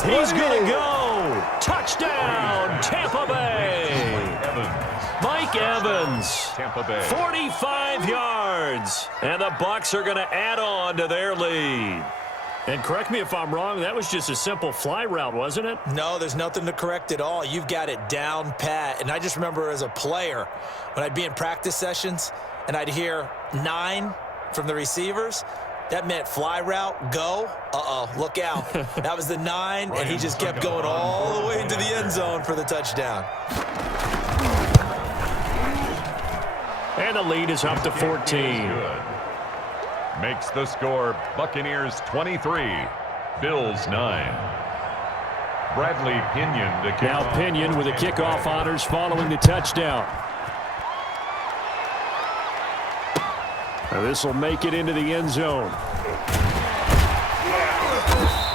He's going to go. Touchdown, Tampa Bay. Mike Evans, Tampa Bay. 45 yards. And the Bucs are going to add on to their lead. And correct me if I'm wrong, that was just a simple fly route, wasn't it? No, there's nothing to correct at all. You've got it down pat. And I just remember as a player, when I'd be in practice sessions and I'd hear 9 from the receivers, that meant fly route, go. Look out. That was the 9, and he just kept going all the way into the end zone for the touchdown. And the lead is up to 14. Makes the score Buccaneers 23, Bills 9. Bradley Pinion to kick Now off. Pinion with the kickoff honors following the touchdown. This will make it into the end zone.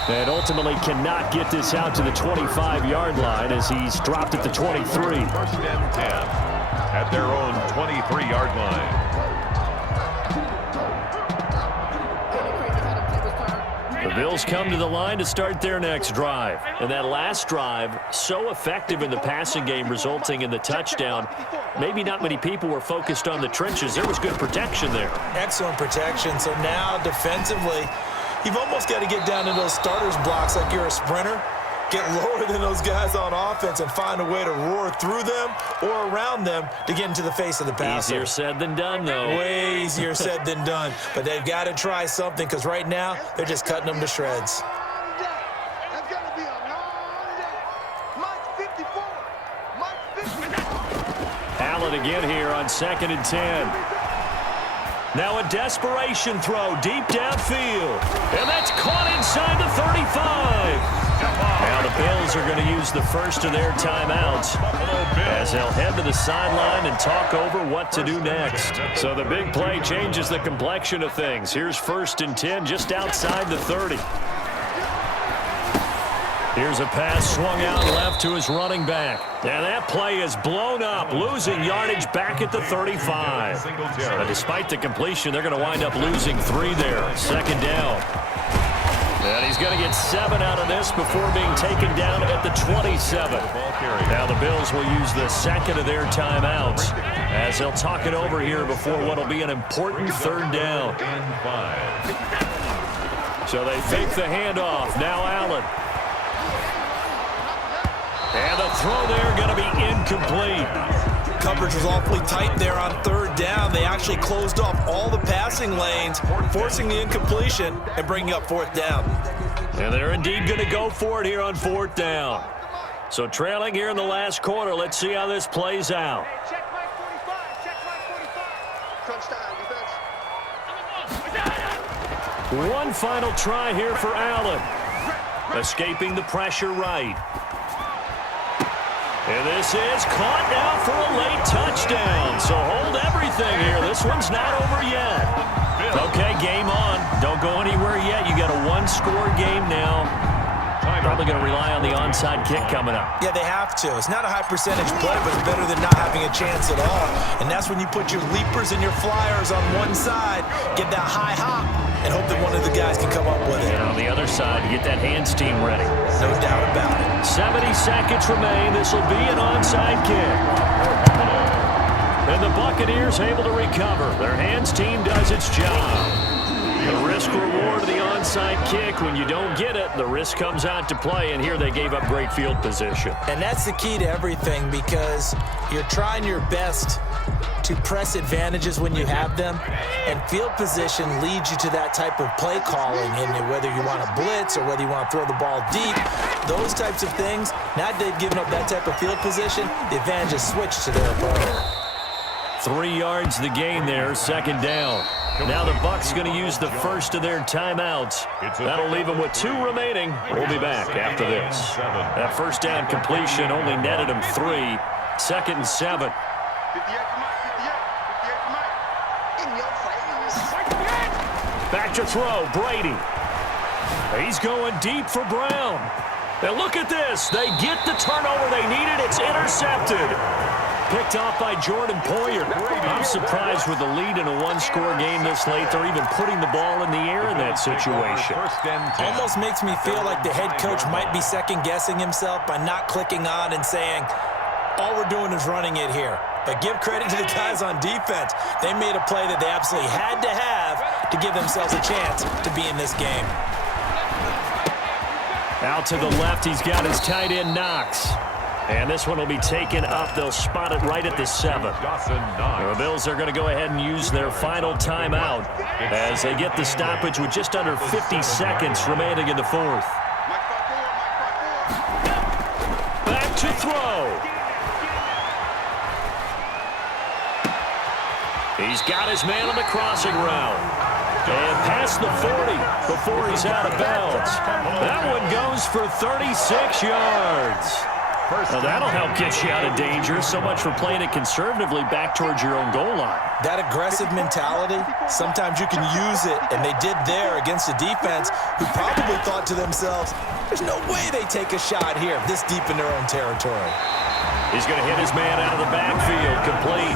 And ultimately cannot get this out to the 25-yard line as he's dropped at the 23. First and 10 at their own 23-yard line. The Bills come to the line to start their next drive. And that last drive, so effective in the passing game, resulting in the touchdown. Maybe not many people were focused on the trenches. There was good protection there. Excellent protection. So now defensively, you've almost got to get down to those starters blocks like you're a sprinter. Get lower than those guys on offense and find a way to roar through them or around them to get into the face of the passer. Easier said than done, though. Way easier said than done. But they've got to try something because right now they're just cutting them to shreds. Allen again here on 2nd and 10. Now a desperation throw deep downfield. And that's caught inside the 35. Now the Bills are going to use the first of their timeouts as they'll head to the sideline and talk over what to do next. So the big play changes the complexion of things. Here's 1st and 10 just outside the 30. Here's a pass swung out left to his running back. And that play is blown up, losing yardage back at the 35. But despite the completion, they're going to wind up losing 3 there. 2nd down. And he's going to get 7 out of this before being taken down at the 27. Now the Bills will use the 2nd of their timeouts as they'll talk it over here before what will be an important 3rd down. So they fake the handoff. Now Allen. And the throw there going to be incomplete. Coverage was awfully tight there on 3rd down. They actually closed off all the passing lanes, forcing the incompletion and bringing up 4th down. And they're indeed going to go for it here on 4th down. So trailing here in the last quarter, let's see how this plays out. Check Mike 45. Check Mike 45. Crunch time, defense. One final try here for Allen. Escaping the pressure right. And this is caught now for a late touchdown. So hold everything here. This one's not over yet. Okay, game on. Don't go anywhere yet. You got a 1-score game now. Probably going to rely on the onside kick coming up. Yeah, they have to. It's not a high percentage play, but it's better than not having a chance at all. And that's when you put your leapers and your flyers on one side, get that high hop, and hope that one of the guys can come up with it. And on the other side, you get that hands team ready. No doubt about it. 70 seconds remain. This will be an onside kick. And the Buccaneers able to recover. Their hands team does its job. The risk-reward of the onside kick, when you don't get it, the risk comes out to play, and here they gave up great field position. And that's the key to everything because you're trying your best to press advantages when you have them, and field position leads you to that type of play calling, and whether you want to blitz or whether you want to throw the ball deep, those types of things. Now that they've given up that type of field position, the advantage is switched to their opponent. 3 yards the gain there, 2nd down. Now the Bucs going to use the first of their timeouts. That'll leave them with 2 remaining. We'll be back after this. That first down completion only netted him 3. 2nd and 7. Back to throw, Brady. He's going deep for Brown. Now look at this. They get the turnover they needed. It's intercepted. picked off by Jordan Poyer. I'm surprised with the lead in a one-score game this late. They're even putting the ball in the air in that situation. Almost makes me feel like the head coach might be second-guessing himself by not clicking on and saying, all we're doing is running it here. But give credit to the guys on defense. They made a play that they absolutely had to have to give themselves a chance to be in this game. Out to the left, he's got his tight end, Knox. And this one will be taken up. They'll spot it right at the 7. The Bills are going to go ahead and use their final timeout as they get the stoppage with just under 50 seconds remaining in the fourth. Back to throw. He's got his man on the crossing route. And past the 40 before he's out of bounds. That one goes for 36 yards. Well, that'll help get you out of danger. So much for playing it conservatively back towards your own goal line. That aggressive mentality, sometimes you can use it, and they did there against a defense who probably thought to themselves, there's no way they take a shot here this deep in their own territory. He's going to hit his man out of the backfield, complete.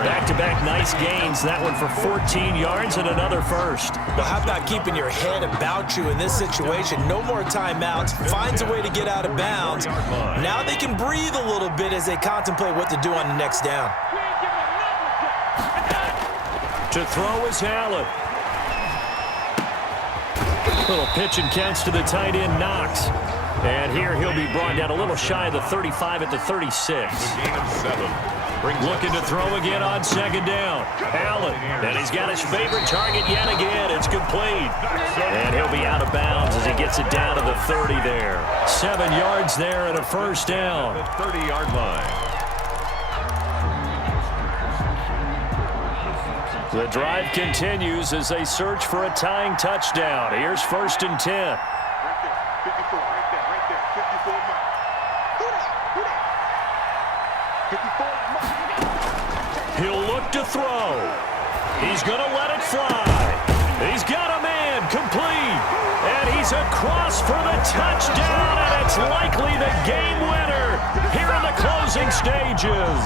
Back-to-back nice gains. That one for 14 yards and another first. Well, how about keeping your head about you in this situation? No more timeouts. Finds a way to get out of bounds. Now they can breathe a little bit as they contemplate what to do on the next down. To throw is Allen. Little pitch and counts to the tight end, Knox. And here he'll be brought down a little shy of the 35 at the 36. Looking to throw again on second down. Allen, and he's got his favorite target yet again. It's complete. And he'll be out of bounds as he gets it down to the 30 there. 7 yards there and a first down. The 30-yard line. The drive continues as they search for a tying touchdown. Here's 1st and 10. 54, right there, 54 mark. Who that? 54 mark. He'll look to throw. He's going to let it fly. He's got a man, complete. And he's across for the touchdown, and it's likely the game winner here in the closing stages.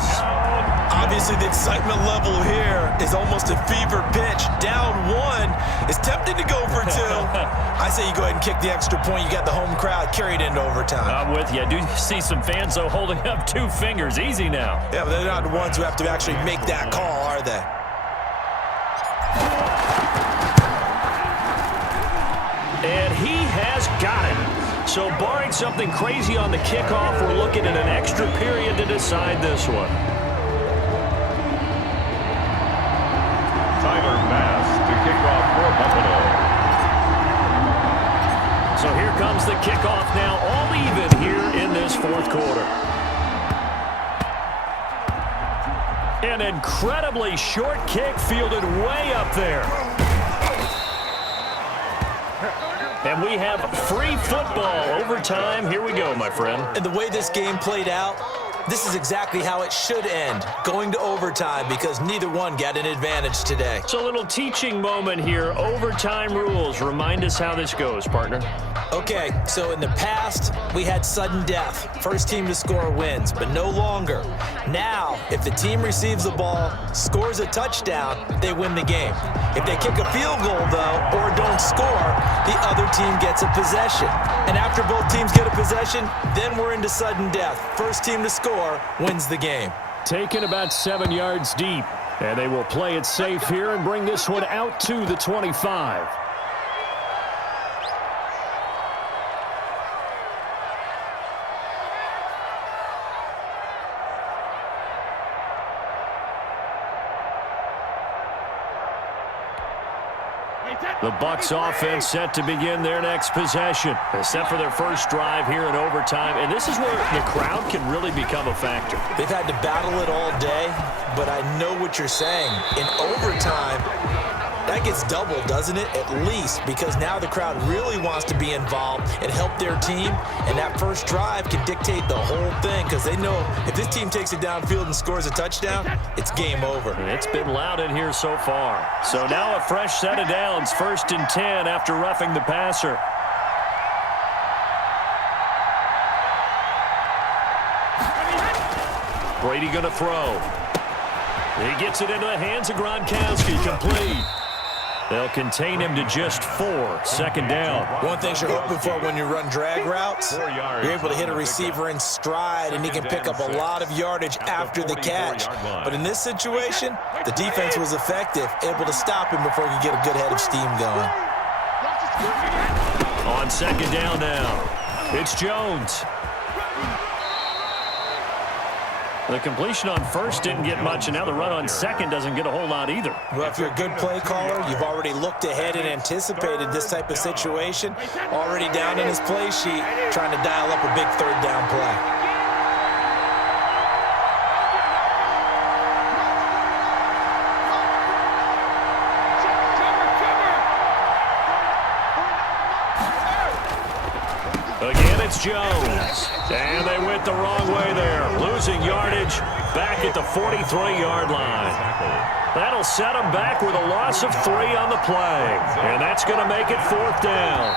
Obviously, the excitement level here is almost a fever pitch. Down 1. It's tempting to go for 2. I say you go ahead and kick the extra point. You got the home crowd carried into overtime. I'm with you. I do see some fans, though, holding up 2 fingers. Easy now. Yeah, but they're not the ones who have to actually make that call, are they? And he has got it. So barring something crazy on the kickoff, we're looking at an extra period to decide this one. Tyler Bass to kick off for Buffalo. So here comes the kickoff now, all even here in this fourth quarter. An incredibly short kick fielded way up there. And we have free football overtime. Here we go, my friend. And the way this game played out, this is exactly how it should end, going to overtime, because neither one got an advantage today. So a little teaching moment here. Overtime rules. Remind us how this goes, partner. Okay, so in the past, we had sudden death. First team to score wins, but no longer. Now, if the team receives the ball, scores a touchdown, they win the game. If they kick a field goal, though, or don't score, the other team gets a possession. And after both teams get a possession, then we're into sudden death. First team to score wins the game. Taken about 7 yards deep. And they will play it safe here and bring this one out to the 25. The Bucs offense set to begin their next possession. They're set for their first drive here in overtime, and this is where the crowd can really become a factor. They've had to battle it all day, but I know what you're saying. In overtime, that gets doubled, doesn't it? At least, because now the crowd really wants to be involved and help their team, and that first drive can dictate the whole thing, because they know if this team takes it downfield and scores a touchdown, it's game over. And it's been loud in here so far. So now a fresh set of downs, 1st and 10 after roughing the passer. Brady going to throw. He gets it into the hands of Gronkowski. Complete. They'll contain him to just 4. Second down. One thing you're hoping for when you run drag routes, you're able to hit a receiver in stride, and he can pick up a lot of yardage after the catch. But in this situation, the defense was effective, able to stop him before he could get a good head of steam going. On second down now, it's Jones. The completion on first didn't get much, and now the run on second doesn't get a whole lot either. Well, if you're a good play caller, you've already looked ahead and anticipated this type of situation. Already down in his play sheet, trying to dial up a big third down play. Again, it's Jones. And they went the wrong way there. Losing yardage back at the 43-yard line. That'll set them back with a loss of 3 on the play. And that's going to make it 4th down.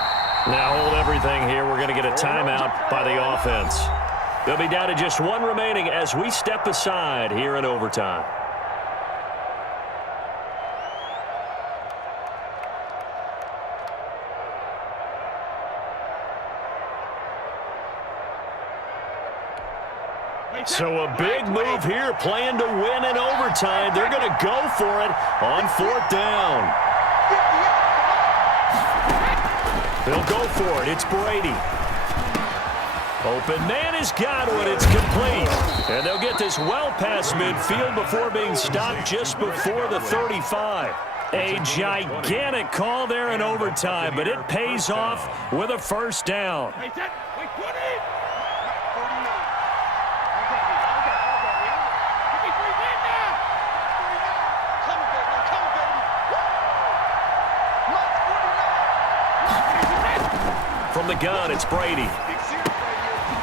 Now hold everything here. We're going to get a timeout by the offense. They'll be down to just 1 remaining as we step aside here in overtime. So a big move here, playing to win in overtime. They're going to go for it on 4th down. They'll go for it. It's Brady. Open man has got one. It's complete. And they'll get this well past midfield before being stopped just before the 35. A gigantic call there in overtime, but it pays off with a 1st down. From the gun, it's Brady.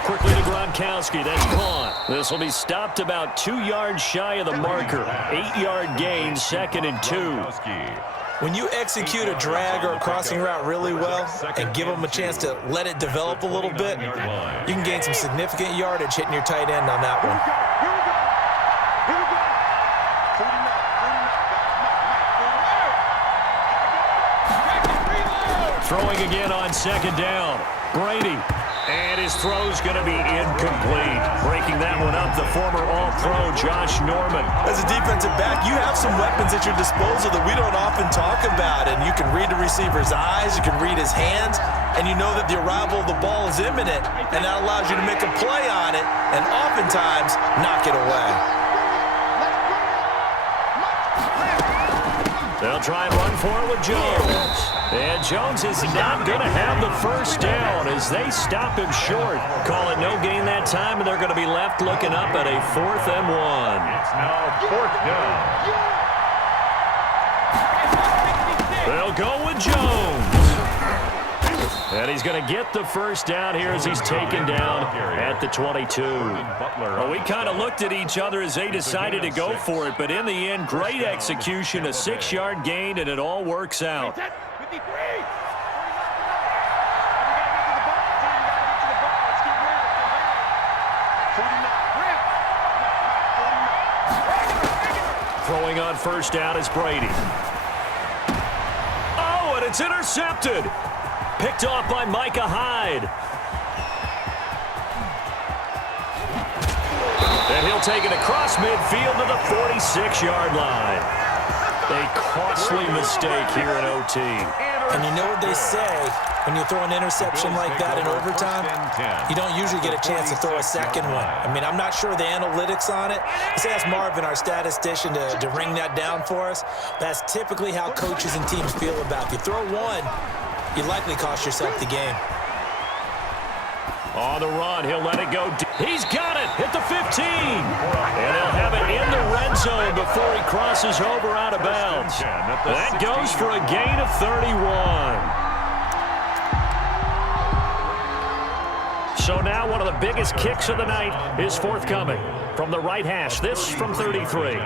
Quickly to Gronkowski. That's caught. This will be stopped about 2 yards shy of the marker. 8-yard gain, 2nd and 2. When you execute a drag or a crossing route really well and give them a chance to let it develop a little bit, you can gain some significant yardage hitting your tight end on that one. Throwing again on 2nd down. Brady. And his throw's going to be incomplete. Breaking that one up, the former All-Pro Josh Norman. As a defensive back, you have some weapons at your disposal that we don't often talk about. And you can read the receiver's eyes, you can read his hands, and you know that the arrival of the ball is imminent. And that allows you to make a play on it and oftentimes knock it away. They'll try and run for it with Jones. And Jones is not going to have the 1st down as they stop him short. Call it no gain that time, and they're going to be left looking up at a 4th and 1. It's now 4th down. They'll go with Jones. And he's going to get the 1st down here as he's taken down at the 22. Well, we kind of looked at each other as they decided to go for it, but in the end, great execution, a 6-yard gain, and it all works out. Throwing on 1st down is Brady. Oh, and it's intercepted. Picked off by Micah Hyde. And he'll take it across midfield to the 46-yard line. A costly mistake here in OT. And you know what they say, when you throw an interception like that in overtime, you don't usually get a chance to throw a second one. I mean, I'm not sure the analytics on it. Let's ask Marvin, our statistician, to ring that down for us. That's typically how coaches and teams feel about it. If you throw one, you likely cost yourself the game. On the run, he'll let it go. He's got it at the 15. And they'll have it in the red zone before he crosses over out of bounds. That goes for a gain of 31. So now one of the biggest kicks of the night is forthcoming from the right hash. This from 33.